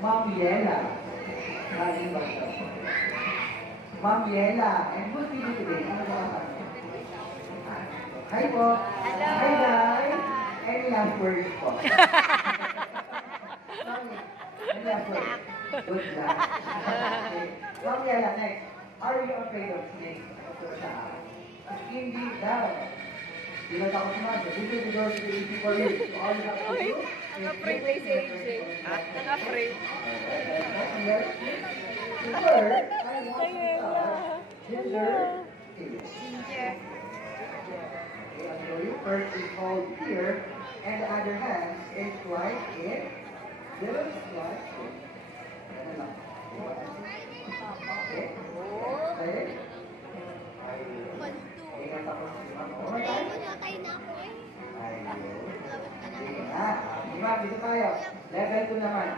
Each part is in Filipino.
Ma'am Yela. Galing ba siya? Ma'am Yela. And who's with you today? Ano ba ang Hi po. Hello. Hi guys. Any last words po? Sorry. Any last words? Good luck. Okay. Ma'am Yela, next. Are you afraid of snakes? Hindi daw. Di ba takot naman? So, this is going to be easy for you. So, all you have to do is... Nang-afraid na si AJ. Nang-afraid. First, I want to start ginger tea. Ginger. Okay, I'll show you. First is hold here, and the other hand is like it. Just like it. Ganun lang. Okay? Okay? Ingat ako sa mga Kaya mo na kayo na ako eh. Ayun. Labas ka na. Sige na. Diba, dito tayo. Level 2 naman.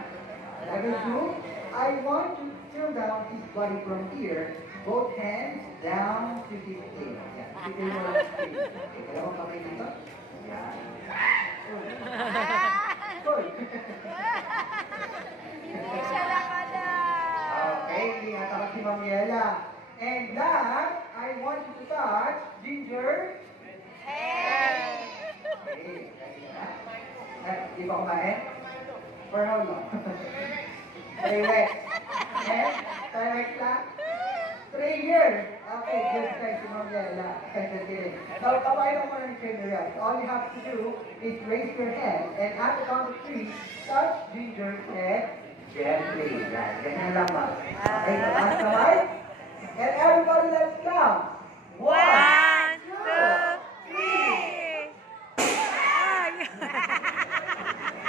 Level 2, I want to feel down his body from here, both hands down to his tail. Yan. Sige mo lang sa tail. Okay, dalawang kamay dito. Yan. Good. Hindi siya nakala. Okay, ingat ako si Ma'am Yela. And last, I want you to touch ginger. Hey! Okay, ready na? Di ba kumain? For how long? Very wet. And, direct lang? 3 years. Okay, good thanks to Ma'am Yela. Now, kabayan mo ng trainer yan. All you have to do is raise your hand and at the count of 3, touch ginger's head gently. Yan, ganyan lang ma. Okay, taas kamay. And everybody, let's count. 1, 2, 3.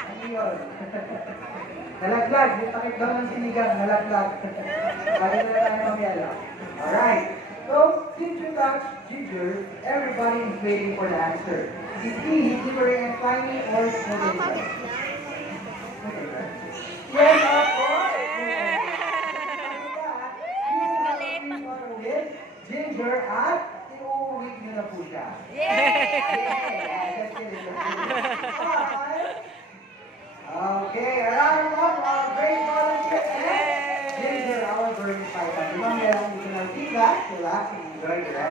Ano yun? Nalaglag. Yung takip daw ng sinigang, nalaglag. Balik na tayo ng yelo. Alright. So, since you touch ginger, everybody is waiting for the answer. Is he slippery and slimy or smooth and dry? Yes, of course. With ginger at iuwi nyo na po siya. Yay! Yeah, just kidding. Okay, a round of our great volunteers and ginger, our burning python. Remember, you can see that, relax, and enjoy the rest.